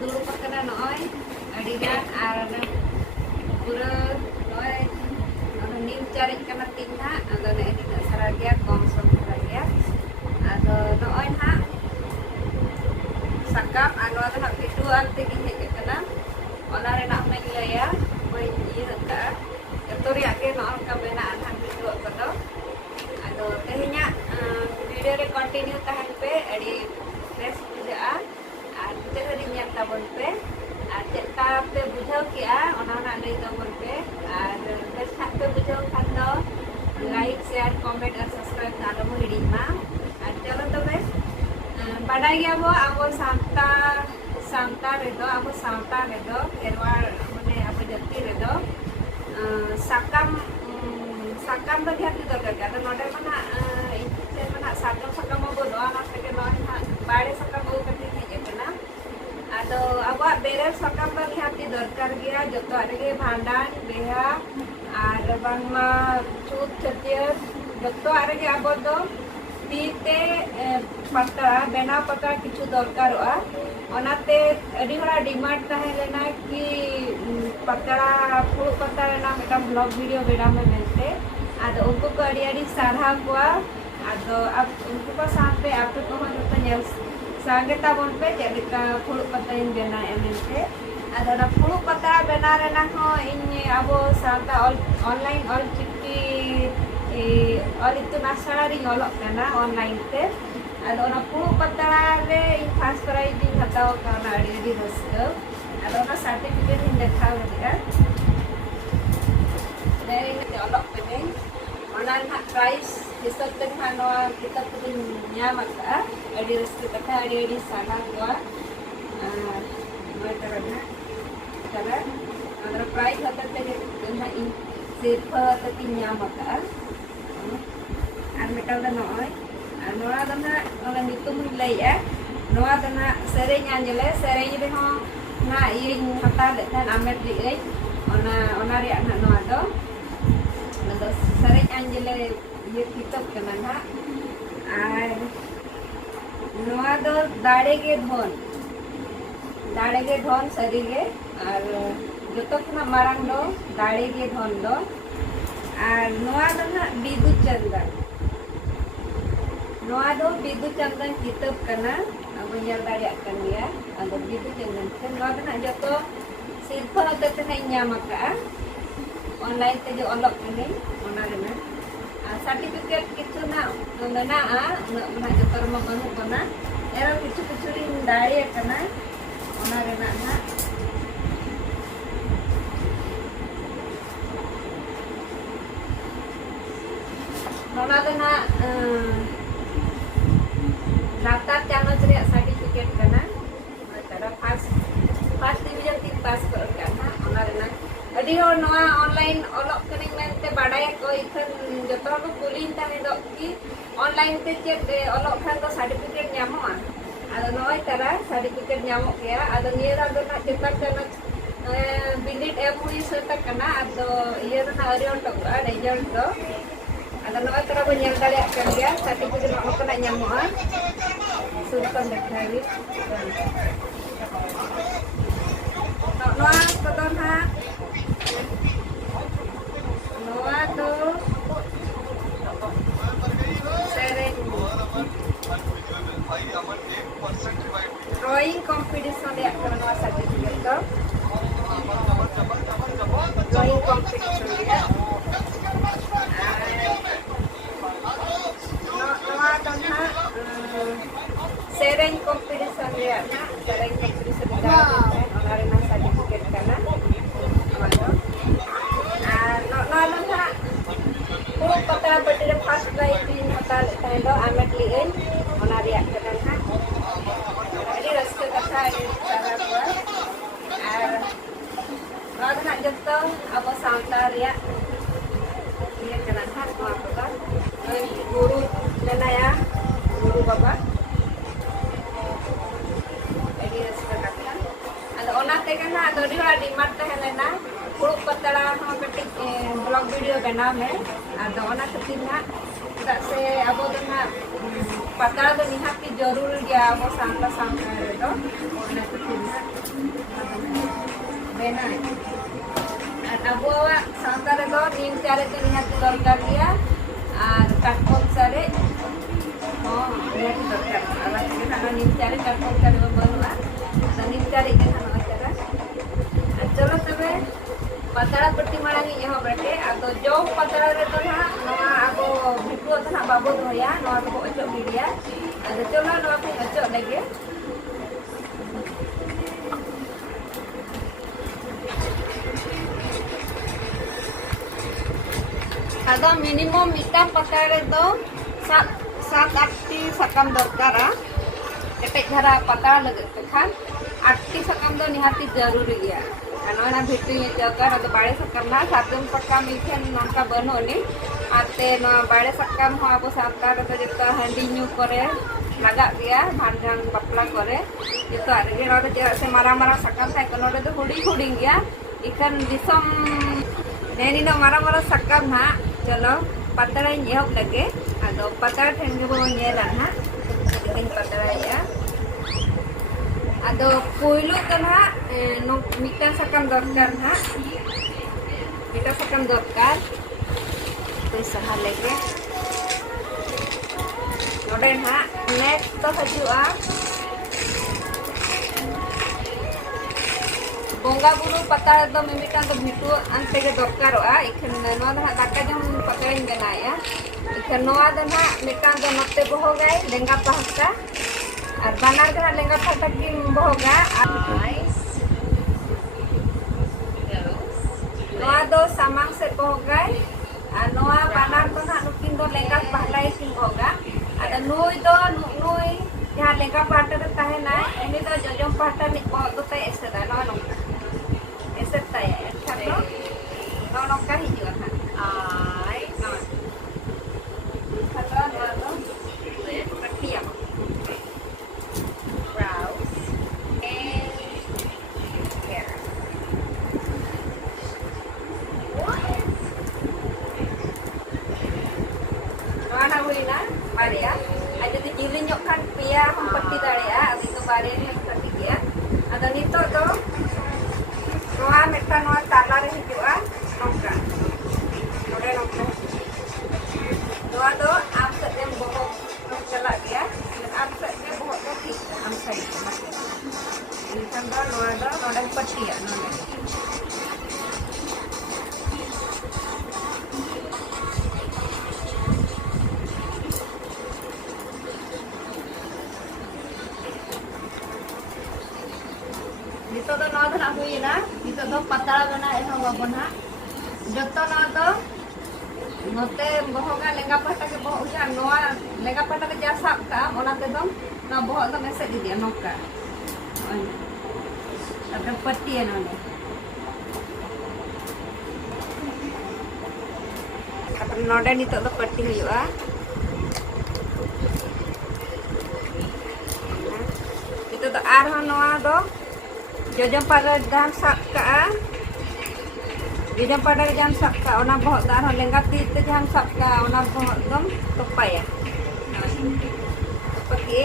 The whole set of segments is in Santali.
dulu pakana noy adigan ar pura noy nim cari kana tingna ado ne ini saragia konsum saragia ado noy ha sakap anu ado nak video ante kini kana ona re nak menglaya boy iya ka ketori ake noy kamera anak video kada ado tehnya video re continue tahan pe adi fresh buja ar kita hari nyata bon pe ar ceta pe bujau kia ona nak lay tabon pe ar fresh pe bujau kan do like share comment dan subscribe na mo hiding ma ar chalo tobe badai gya bo abo samta redo abo samta redo erwar mane abo jati redo sakam do hati do ga ado node mana inte mana sakam bo do ana ke no bade sakam bo kati je kana ado abo bere sakam do hati dorkar gya joto arege bhandan beha ar bangma chut chatir joto arege abo do tite pata bena pata kichu dorkaroa onate adi hora demand tahelena ki patara pulu patara na meta vlog video beda me mente ado unko ko adi sarha kwa ado unko ko sampai ape ko joto nyel sange ta bon pe jedika pulu patain bena mente ado na pulu patara bena rena ho ini abo santa online all chikki और itu nasari ngolok kana online te ado na pulu patara re fast price din hatao kana adi raska ado na certificate hin dekhaw dia dari ni olok pene ona na price hisab ten hano kita pun nyama ka adi raska kata adi sana gua matarana kara adra price hata te na in sepa tati nyama ka ar metal da noy ar noa da na ola nitum lay noa da na sereng anjele sereng de ho na ing hata de tan amet di ona ri na noa do sereng anjele ye kitab kana na ar noa do dade ge dhon sari ge ar joto na marang do dade ge dhon do আর নোয়া do na bidu chandan kitab kana abo nyal daria kan dia ado bidu chandan kan noa do na joto sirpa te na nyama ka online te jo olok kene ona rena certificate kitu na na joto ma banu kana ero kitu rin daria kana ona rena na nona do na latar channel ceria certificate kana tara first division tin pass kor kana ona rena adi ho noa online olok kani mente badai ko ikhan joto ko kulin tane do ki online te chet olok khan do certificate nyamo ado noi tara certificate nyamo kya ado niera do na chetak kana bindit app use kana ado iyer na arion to result do ada noa tara bo nyel daria kan dia certificate mo kana nyamo sultan dekhari noa kodon ha noa do sereng drawing competition dia kana noa certificate do drawing competition dia sereng competition dia na sereng competition dia ona rena certificate kana no na puro pata berde first prize din pata tendo amet liin ona ria kana ha adi raska kata cara gua ar na joto abo santa ria dia kana ha ko apa guru nana ya guru baba onate kana ado dia di mata helena pulu patara ho ketik blog video bena me ado ona ketina Tidak se abo dengan patara do nihat ki jarur gya abo sangka sangka do ona ko tinna bena abo sangka do nim chare do nihat dorkar dia ar katpon sare nihat dorkar ala ke nim chare katpon sare banua nim chare ke acara चलो तबे पतड़ा पट्टी मारानी एहो बटे आदो जो पतड़ा रे तो ना नवा आगो भिटो तो ना बाबू होया नवा तो अचो मीडिया आदो चलो नवा पे अचो लगे आदो मिनिमम मिटा पतड़ा रे तो 7-8 सकम दरकारा केटे धरा पतड़ा लगे खान 8 सकम दो निहाती जरूरी गया karena भिटी जगह तो बाड़े सकम ना सातम सकम इथेन नंका बनोनी आते न बाड़े सकम हो अब सातार तो जतो हंडी न्यू करे लगा गया भांडन बपला करे जतो आगे न तो से मारा मारा सकम थाय कनोडे तो हुडी हुडी गया इखन दिसम नेनी न मारा मारा सकम ना चलो पतड़ा एहब लगे आदो पतड़ा ठेन के बो नेला ना दिन पतड़ा या आदो पुइलो कना मिटा सकम दरकार ना मिटा सकम दरकार तो सहा लेके नोडे ना नेक्स्ट तो हजुआ बोंगा बुरु पता तो मिमिटा तो भिटु अंते के दरकारोआ इखन नोआ दा दाका जम पकड़िन बनाया इखन नोआ दा ना मिटा तो नते बहो गए लेंगा पहका और बनार के लेंगा फटा की होगा नोआ दो सामांग से होगा और नोआ बनार तो ना नुकिन दो लेंगा पहला ही होगा और नुई दो नुई जहाँ लेंगा पाटा तो ताहे ना इन्हीं तो जो पाटा नहीं बहुत तो तय ऐसे दा नोआ नोका ऐसे तय अच्छा तो नोआ नोका ही जो था आई नोआ खतरा नोआ दो कटिया Maria, aja di jilin nyok kan pia peti dari ya, itu Maria yang peti dia. Ada nito to, noa mereka noa talar hijau, nongka, noda nongka. Noa to, amset yang bohong nongkelak dia, dan amset yang bohong kopi, amset itu. Ini kan noa peti ya, noda. Dito to no na huyi na dito to patala bana eho wabona joto no to note bohoga lenga pata ke boho ja noa lenga pata ke jasap ka ona te dom na boho to mese di dia noka ada peti ya none apun node nito to peti huyua itu to arho noa do jajam pada jam sakka jajam pada jam sakka ona bohok dar lenggap ti jam sakka ona bohok dom topaya pakai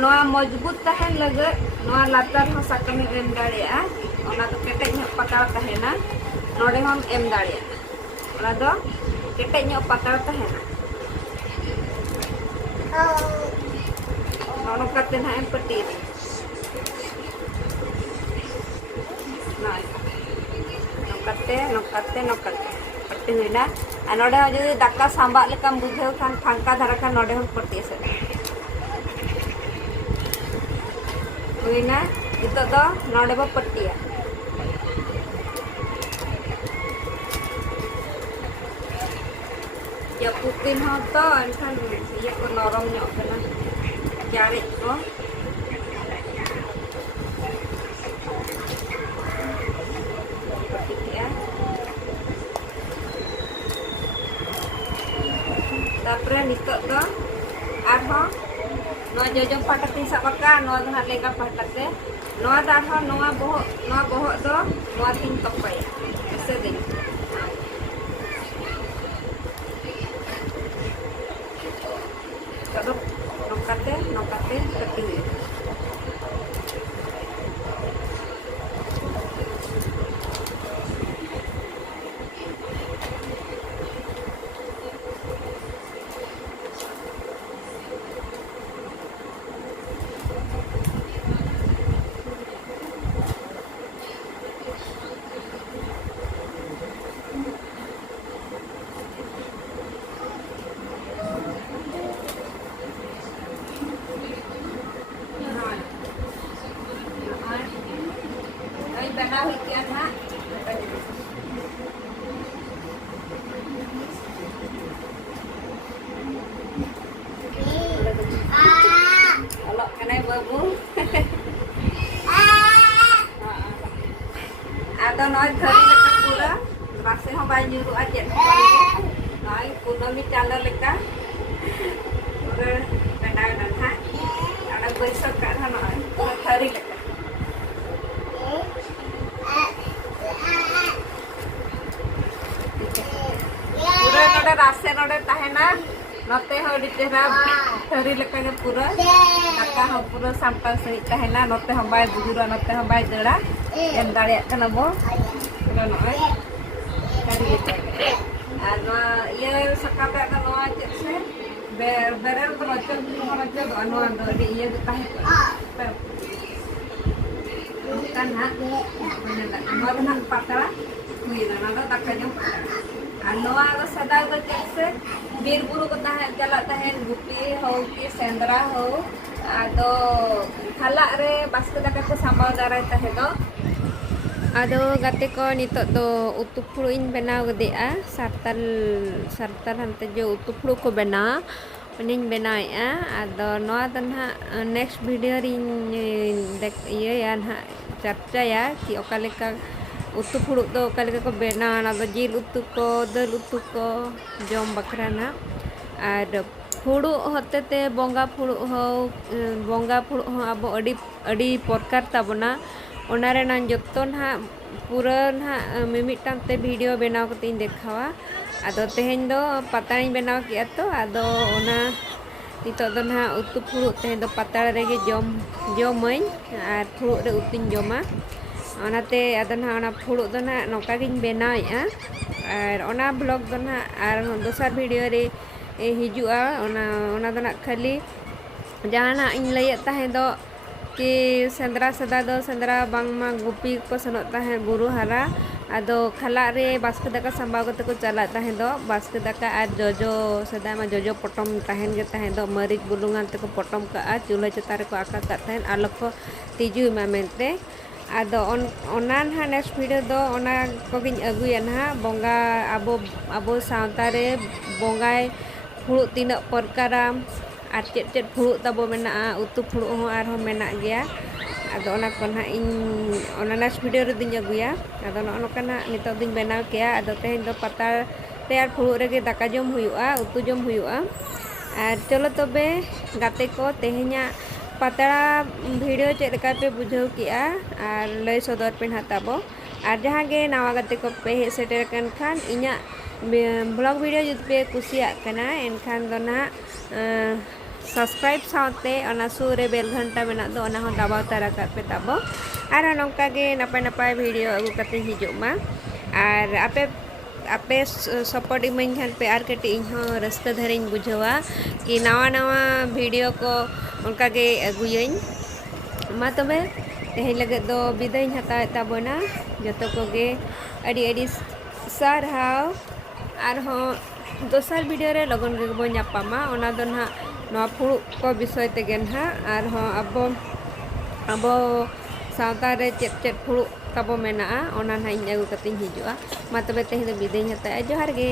noa mojbut tahan lage noa latar ho sakka ni em daria ona to ketek nyok pakal tahena node hom em daria ona do ketek nyok pakal tahena ono katen ha em peti Nocte पट्टी हुई ना नोडे जो दाका सांबा लेकाम बुझे खान फांका धारा खान नोडे हम पट्टी से हुई ना इतो दो नोडे बो पट्टी या पुतिन हो तो एनखान ये को नरम ᱧᱚᱜ कना जारे को तापरे नितो तो आरो नोआ जोजो पाटा तीन सबका नोआ दो हाथ लेगा पाटा ते नोआ दाढ़ो नोआ बोहो दो नोआ तीन तपया ऐसे दिन Terus nongkate kecil. Bana hujan ha. Kalau kena babu. Ada nói thari leka pura, rasa hong bay nyuruh aja. Nói kuno mi chala leka. Pura kena dan ha. Ada besok kan nói thari leka. पूरा नोडे रास्ते नोडे ताहेना नोते हो डिटेरा थरी लेका पूरा दाका हो पूरा सामटा सही ताहेना नोते हो बाय बुजुरा नोते हो बाय जड़ा एम दाड़े कना बो कना नोय थरी लेका आनो ये सकाबे का नोआ चेसे बेरल तो नोचन को नोचन अनो अंदो डी ये ताहे kan ha mana patara huina nada takanya ano ada sada ko chekse bir buru ko tahe jala tahen gupi ho ki sendra ho ado khala re basko daka ko sambal darai tahe do ado gate ko nitok do utuk puru in benaw gedea sartal hante jo utuk puru ko bena Pening benai ada noa dan ha next video rin dek iya ya ha chapcha ya ki okaleka utu puruk do okaleka ko bena na do jil utu ko dal utu ko jom bakrana ada puruk hote te bonga puruk ho abo adi porkar tabona onare nan jotton ha pura ha mimitam te video benaw katin dekhawa ado tehen do patani benaw ki ato ado ona nito do na utu puruk tehen do patara rege jomain ar puruk re utin joma onate ado na ona puruk do na noka gin benaw ya ar ona blog do na ar dosar video re hijua ona do na khali jahana in layat tahe do कि सेंद्रा सदा दो सेंद्रा बांगमा गुपी को सनोत ताहे गुरु हरा आदो खला रे बास्क दाका संभाव कते को चला ताहे दो बास्क दाका आ जोजो सदा मा जोजो पटम ताहेन गे ताहे दो मरीच बुलुंगान ते को पटम का आ चूल्हा चता रे को आका का ताहेन आलो को तिजु मा मेनते आदो ओनान हा नेक्स्ट वीडियो दो ओना को गिन अगुयन हा बोंगा आबो सावता रे बोंगाय फुरु तीना परकाराम ar cet puruk tabo mena utu puruk ho ar ho mena gya ado ona kon ha in ona next video re din jaguya ado ono kana nito din benaw kya ado tehen do pata teyar puruk rege daka jom huyua utu jom huyua ar cholo tobe gate ko tehenya patara video chet leka pe bujhau kya ar lay sodor pen hatabo ar jahan ge nawa gate ko pe he seter kan khan inya blog video jut pe kusiya kana enkhan do na subscribe साथे ona sure bell घंटा mena do ona hon dabaw tara ka pe tabo ar nongka ge napai video agu kate hijuk ma ar ape support imain khan pe ar kate in ho raska dharin bujhawa ki nawa video ko onka ge aguyain ma tobe tehe lage do bidain hata tabona joto ko ge adi sarhaw ar ho dosar video re logon ge bo nyapama ona do na no puruk ko bisoy tegen ha ar ho abo सावता रे चेट फुरु तबो मेना ओना ना इन अगु कतिन हिजुआ मा तबे तेहे बिदें हता जोहार गे।